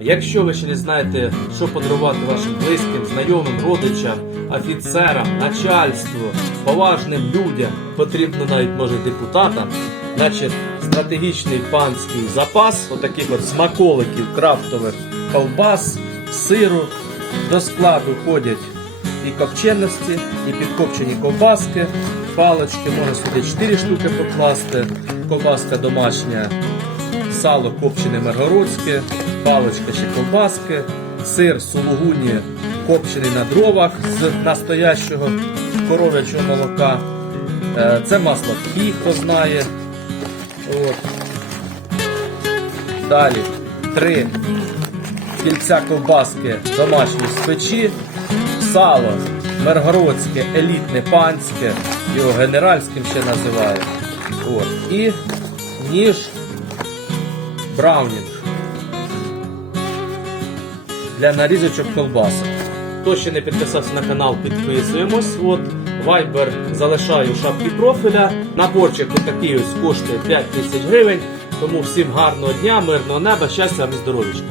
Якщо ви ще не знаєте, що подарувати вашим близьким, знайомим, родичам, офіцерам, начальству, поважним людям, потрібно навіть може депутатам, значить стратегічний панський запас отаких от смаколиків крафтових ковбас, сиру. До складу входять і копченості, і підкопчені ковбаски, палочки, можна сюди 4 штуки покласти, ковбаска домашня сало копчене миргородське, паличка ще ковбаски, сир сулугуні копчений на дровах з настоящого коров'ячого молока. Е, Це масло пхі, хто знає. От. Далі три кільця ковбаски домашні з сало миргородське, елітне панське, його генеральським ще називають. От. І ніж Браунінг для нарізочок колбасок. Хто ще не підписався на канал, підписуємось. От Viber залишаю в шапці профіля. Наборчик отакий ось коштує 5 тисяч гривень. Тому всім гарного дня, мирного неба, щастя і здоров'ячка.